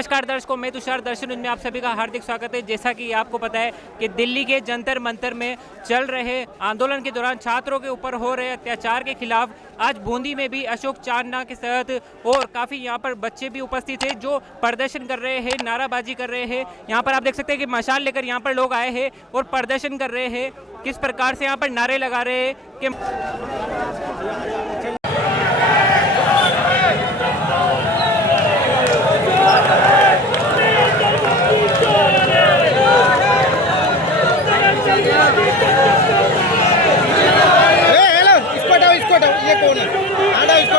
नमस्कार दर्शकों, मैं तुषार दर्शन न्यूज़ में आप सभी का हार्दिक स्वागत है। जैसा कि आपको पता है कि दिल्ली के जंतर मंतर में चल रहे आंदोलन के दौरान छात्रों के ऊपर हो रहे अत्याचार के खिलाफ आज बूंदी में भी अशोक चांदना के साथ और काफ़ी यहाँ पर बच्चे भी उपस्थित हैं जो प्रदर्शन कर रहे हैं, नाराबाजी कर रहे हैं। यहाँ पर आप देख सकते हैं कि मशाल लेकर यहाँ पर लोग आए हैं और प्रदर्शन कर रहे हैं। किस प्रकार से यहाँ पर नारे लगा रहे हैं कि ये कौन है? आड़ा इसको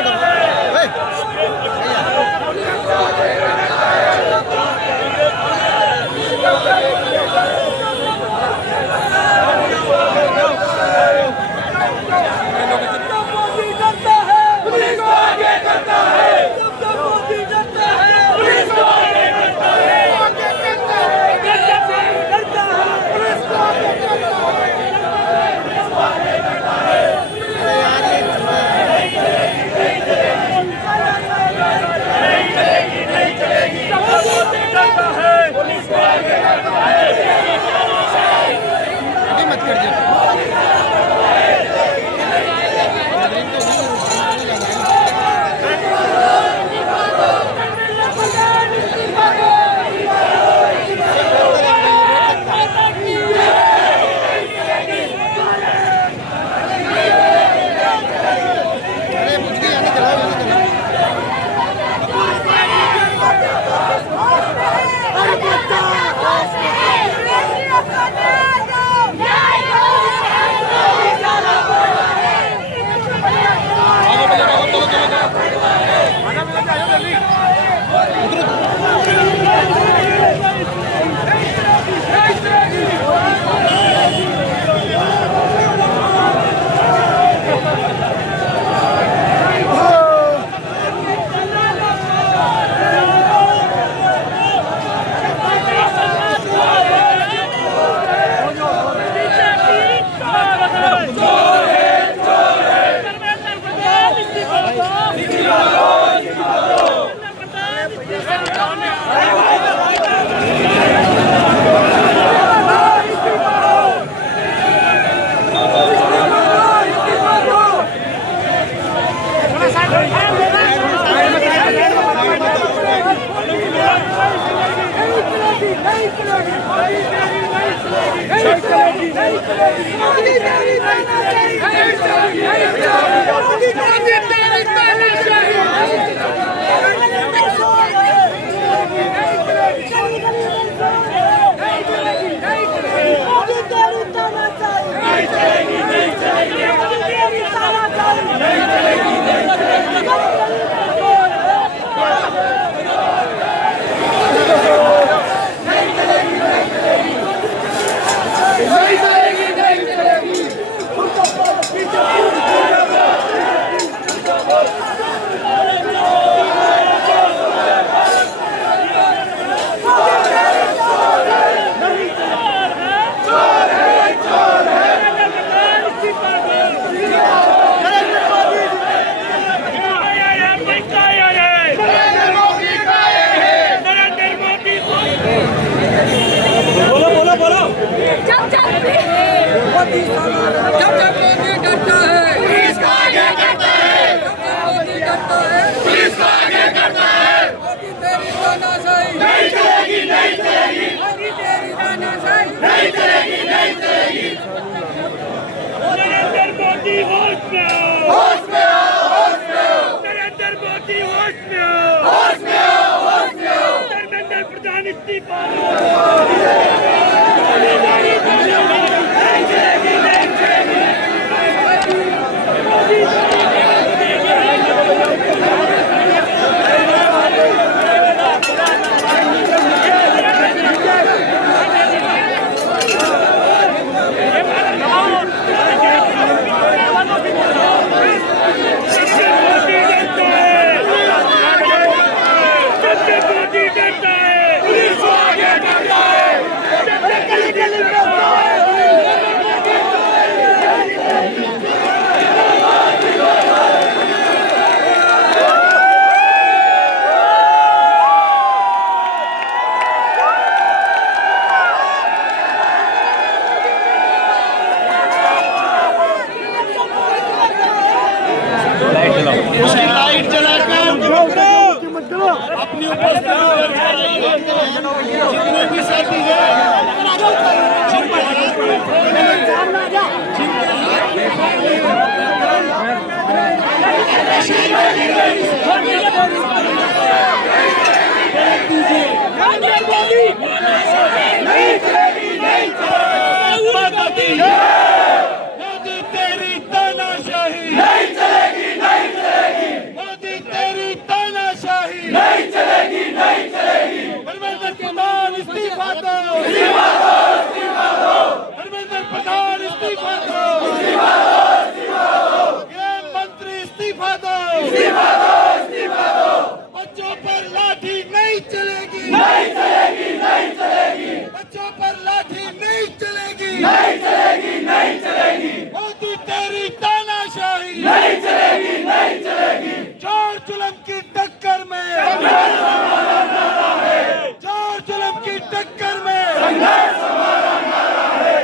मोदी तेरी तानाशाही नहीं चलेगी, नहीं चलेगी। मोदी तेरी तानाशाही नहीं चलेगी, नहीं चलेगी। धर्मेंद्र प्रधान इस्तीफा दो, इस्तीफा दो, इस्तीफा दो। धर्मेंद्र प्रधान इस्तीफा दो, इस्तीफा दो, इस्तीफा दो। गृह मंत्री इस्तीफा दो, इस्तीफा दो, इस्तीफा दो। बच्चों पर लाठी नहीं चलेगी, नहीं चलेगी, नहीं चलेगी। बच्चों पर लाठी नहीं चलेगी, नहीं चलेगी, नहीं चलेगी। मोदी तेरी तानाशाही नहीं चलेगी, नहीं चलेगी। जोर जुल्म की टक्कर में संघर्ष हमारा नारा है। जोर जुल्म की टक्कर में संघर्ष हमारा नारा है।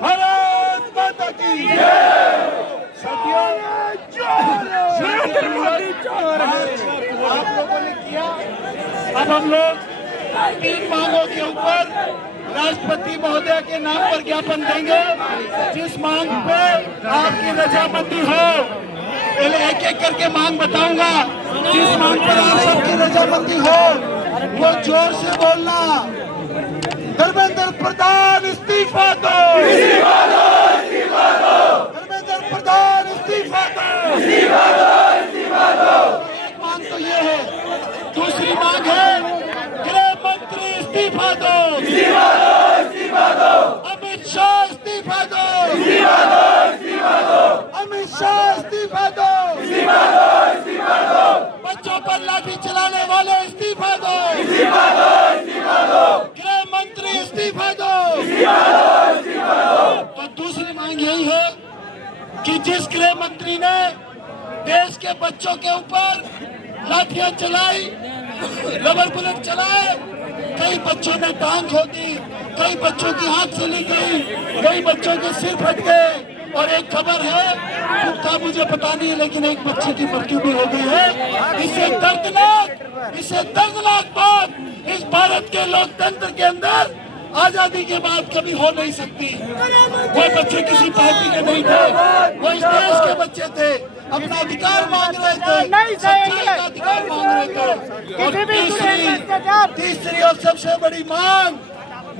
भारत माता की साथियों, नरेंद्र मोदी चोर है। आप लोगों ने किया। अब हम लोग 3 मांगों के ऊपर राष्ट्रपति महोदय के नाम पर ज्ञापन देंगे। जिस मांग पे आपकी रजामंदी हो, पहले एक एक करके मांग बताऊंगा। जिस मांग पर आप सबकी रजामंदी हो वो जोर से बोलना। धर्मेंद्र प्रधान इस्तीफा दो, इस्तीफा दो, इस्तीफा दो। धर्मेंद्र प्रधान इस्तीफा दो, इस्तीफा दो, इस्तीफा दो। एक मांग तो ये है। दूसरी मांग है गृह मंत्री इस्तीफा दो, इस्तीफा दो, इस्तीफा दो। अमित शाह इस्तीफा दो, इस्तीफा दो, इस्तीफा दो। अमित शाह इस्तीफा दो, इस्तीफा दो, इस्तीफा दो। बच्चों पर लाठी चलाने वाले इस्तीफा दो, इस्तीफा दो, इस्तीफा दो। गृह मंत्री इस्तीफा दो, इस्तीफा दो, इस्तीफा दो। तो दूसरी मांग यही है कि जिस गृह मंत्री ने देश के बच्चों के ऊपर लाठियां चलाई, रबर बुलेट चलाए, कई बच्चों ने टांग खो दी, कई बच्चों की आंख चली गई, कई बच्चों के सिर फट गए। और एक खबर है, था मुझे पता नहीं, लेकिन एक बच्चे की मृत्यु भी हो गई है। इससे दर्दनाक बात इस भारत के लोकतंत्र के अंदर आजादी के बाद कभी हो नहीं सकती। वो बच्चे किसी पार्टी के नहीं थे, वो इस देश के बच्चे थे। अपना अधिकार मांग रहे थे, सच्चाई का अधिकार मांग रहे थे। और तीसरी और सबसे बड़ी मांग,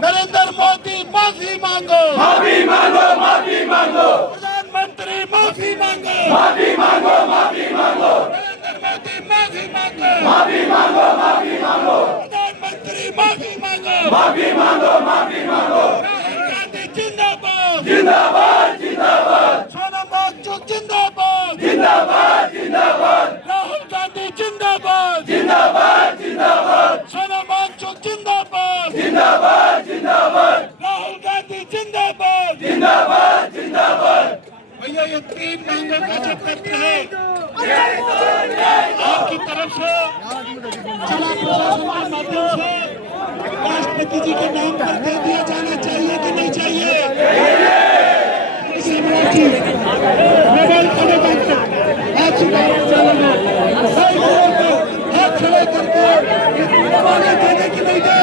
नरेंद्र मोदी माफी मांगो, माफी मांगो, माफी मांगो। प्रधानमंत्री माफी मांगो, माफी मांगो, माफी मांगो। नरेंद्र मोदी माफी मांगो, माफी मांगो, माफी मांगो। प्रधानमंत्री माफी मांगो, माफी मांगो, माफी मांगो। राहुल गांधी जिंदाबाद, जिंदाबाद, जिंदाबाद। सोनम वांगचुक जिंदाबाद, जिंदाबाद, जिंदाबाद। राहुल गांधी जिंदाबाद, जिंदाबाद, जिंदाबाद। सोनम वांगचुक जिंदाबाद, जिंदाबाद, जिंदाबाद। राहुल गांधी जिंदाबाद, जिंदाबाद, जिंदाबाद। भैया ये 3 मांगों का जो पत्र है आपकी तरफ से जिला प्रशासन के माध्यम से राष्ट्रपति जी के नाम पर दे दिया जाना चाहिए कि नहीं चाहिए? मोबाइल खड़े करके हाथ खड़े करके देने की नहीं दे।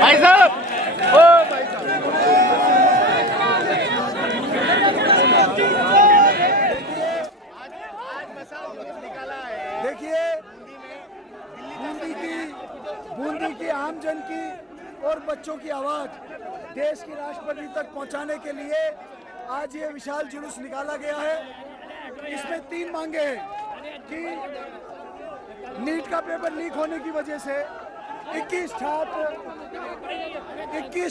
भाई साहब, ओ भाई साहब, आंदोलन की और बच्चों की आवाज देश की राष्ट्रपति तक पहुंचाने के लिए आज ये विशाल जुलूस निकाला गया है। इसमें 3 मांगे हैं कि नीट का पेपर लीक होने की वजह से 21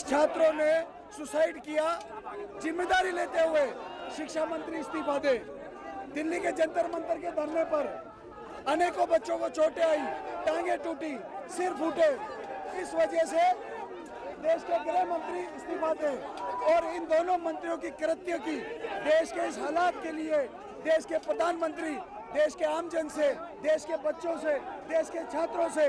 छात्रों ने सुसाइड किया। जिम्मेदारी लेते हुए शिक्षा मंत्री इस्तीफा दे। दिल्ली के जंतर मंतर के धरने पर अनेकों बच्चों को चोटें आई, टांगे टूटी, सिर फूटे। इस वजह से देश के गृह मंत्री इस्तीफा दे और इन दोनों मंत्रियों की कृत्य की देश के इस हालात के लिए देश के प्रधानमंत्री देश के आमजन से, देश के बच्चों से, देश के छात्रों से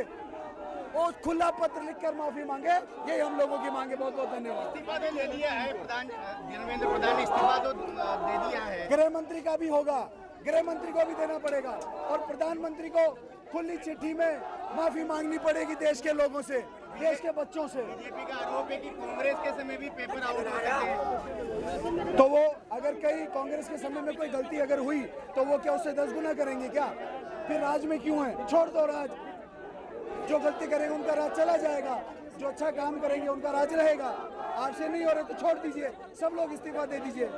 और खुला पत्र लिखकर माफी मांगे। यही हम लोगों की मांगे। बहुत बहुत धन्यवाद। इस्तीफा तो दे दिया है धर्मेंद्र प्रधान ने, इस्तीफा तो दे दिया है। गृह मंत्री का भी होगा, गृह मंत्री को भी देना पड़ेगा और प्रधानमंत्री को खुली चिट्ठी में माफी मांगनी पड़ेगी देश के लोगों से, देश के बच्चों से। बीजेपी का आरोप है कि कांग्रेस के समय भी पेपर आउट होते थे, तो वो अगर कहीं कांग्रेस के समय में कोई गलती अगर हुई तो वो क्या उससे 10 गुना करेंगे क्या? फिर राज में क्यों है? छोड़ दो राज। जो गलती करेंगे उनका राज चला जाएगा, जो अच्छा काम करेंगे उनका राज रहेगा। आपसे नहीं हो रहे तो छोड़ दीजिए, सब लोग इस्तीफा दे दीजिए।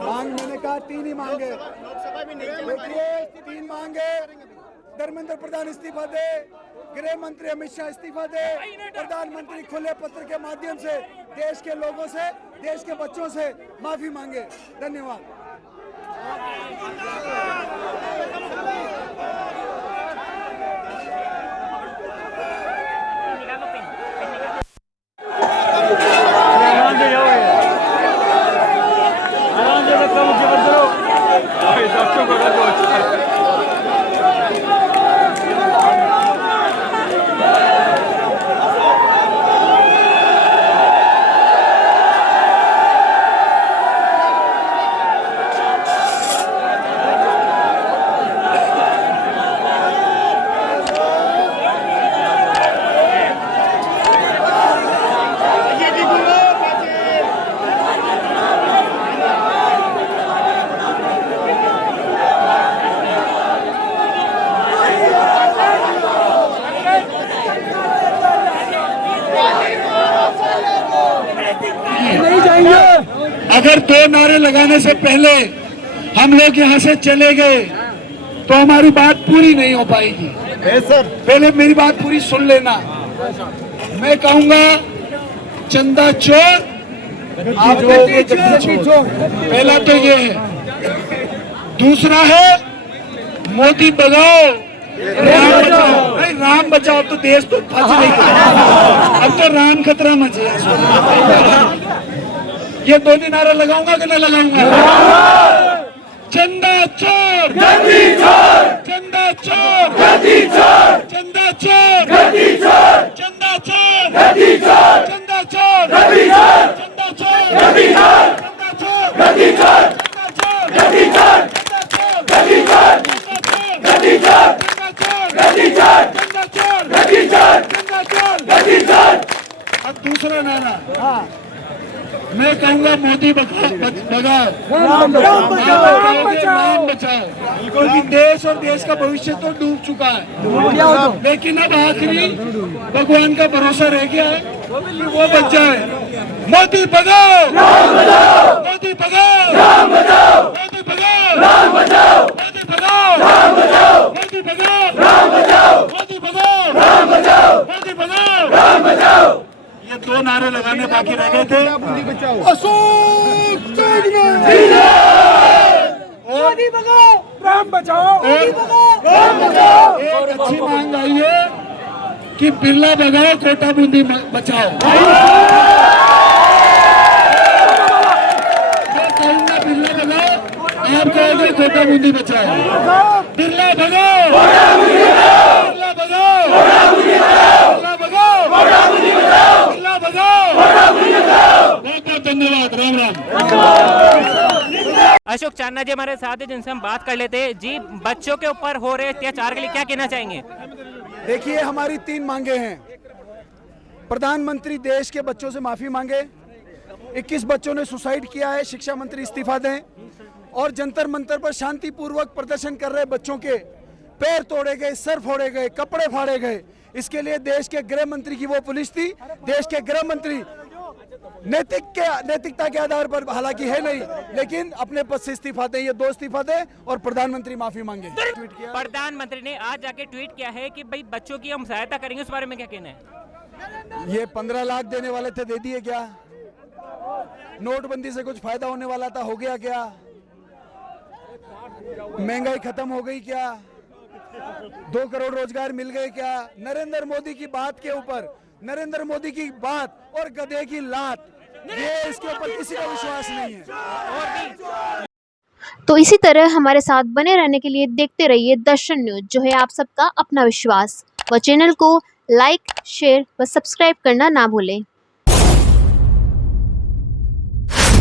मांग मैंने कहा 3 ही मांगे। लोकसभा भी नहीं चल देखिए 3 मांगे। धर्मेंद्र प्रधान इस्तीफा दे, गृह मंत्री अमित शाह इस्तीफा दे, प्रधानमंत्री खुले पत्र के माध्यम से देश के लोगों से, देश के बच्चों से माफी मांगे। धन्यवाद। अगर 2 नारे लगाने से पहले हम लोग यहाँ से चले गए तो हमारी बात पूरी नहीं हो पाएगी। पहले मेरी बात पूरी सुन लेना। मैं कहूँगा चंदा चोर, आप कहोगे जगदीश चोर। पहला तो ये है। दूसरा है मोदी भगाओ, राम बचाओ। भाई राम बचाओ तो देश तो फंस नहीं गया, अब तो राम खतरा मचे। ये 2 दिन नारा लगाऊंगा कि नहीं लगाऊंगा? चंदा चोर, गद्दी चोर, चंदा चोर, गद्दी चोर, चंदा चोर, गद्दी चोर, चंदा चोर, गद्दी चोर, चंदा चोर, गद्दी चोर, चंदा चोर, गद्दी चोर, चंदा चोर, गद्दी चोर, गद्दी चोर, गद्दी चोर, गद्दी चोर, गद्दी चोर, चंदा चोर, गद्दी चोर, चंदा चोर, गद्दी चोर। अब दूसरा नारा मैं कहूँगा मोदी भगाओ, राम बचाओ। क्योंकि देश और देश का भविष्य तो डूब चुका है, लेकिन अब आखिरी भगवान का भरोसा रह गया है कि वो बच जाए। मोदी भगाओ, मोदी भगाओ, राम बचाओ, मोदी भगाओ, राम बचाओ, मोदी भगाओ, राम बचाओ, मोदी भगाओ, राम बचाओ, मोदी भगाओ, राम बचाओ, मोदी भगाओ, राम बचाओ। ये 2 नारे लगाने बाकी रह गए थे। अशोक मोदी भगाओ, राम बचाओ, मोदी भगाओ, राम बचाओ। एक अच्छी मांग आई है कि बिरला भगाओ, कोटा बूंदी बचाओ। मैं कहूँगा बिरला भगाओ, आप कहोगे कोटा बूंदी बचाओ। बिरला भगाओ, बिरला भगाओ, बिरला भगाओ, बिरला भगाओ। बहुत बहुत धन्यवाद। राम राम। अशोक चांदना जी हमारे साथ हैं, जिनसे हम बात कर लेते हैं। जी, बच्चों के ऊपर हो रहे अत्याचार के लिए क्या कहना चाहेंगे? देखिए हमारी 3 मांगे हैं। प्रधानमंत्री देश के बच्चों से माफी मांगे। 21 बच्चों ने सुसाइड किया है, शिक्षा मंत्री इस्तीफा दें। और जंतर मंतर पर शांतिपूर्वक प्रदर्शन कर रहे बच्चों के पैर तोड़े गए, सर फोड़े गए, कपड़े फाड़े गए। इसके लिए देश के गृह मंत्री की वो पुलिस थी। देश के गृह मंत्री नैतिकता के आधार पर हालांकि है नहीं, लेकिन अपने पद से इस्तीफा दें, ये 2 इस्तीफा दें और प्रधानमंत्री माफी मांगे। ट्वीट किया प्रधानमंत्री ने आज जाके ट्वीट किया है कि भाई बच्चों की हम सहायता करेंगे, उस बारे में क्या कहना है? ये 15 लाख देने वाले थे, दे दिए क्या? नोटबंदी से कुछ फायदा होने वाला था, हो गया क्या? महंगाई खत्म हो गई क्या? 2 करोड़ रोजगार मिल गए क्या? नरेंद्र मोदी की बात के ऊपर, नरेंद्र मोदी की बात और गधे की लात, ये इसके ऊपर किसी का विश्वास नहीं है। और भी तो इसी तरह हमारे साथ बने रहने के लिए देखते रहिए दर्शन न्यूज, जो है आप सबका अपना विश्वास। व चैनल को लाइक, शेयर व सब्सक्राइब करना ना भूलें।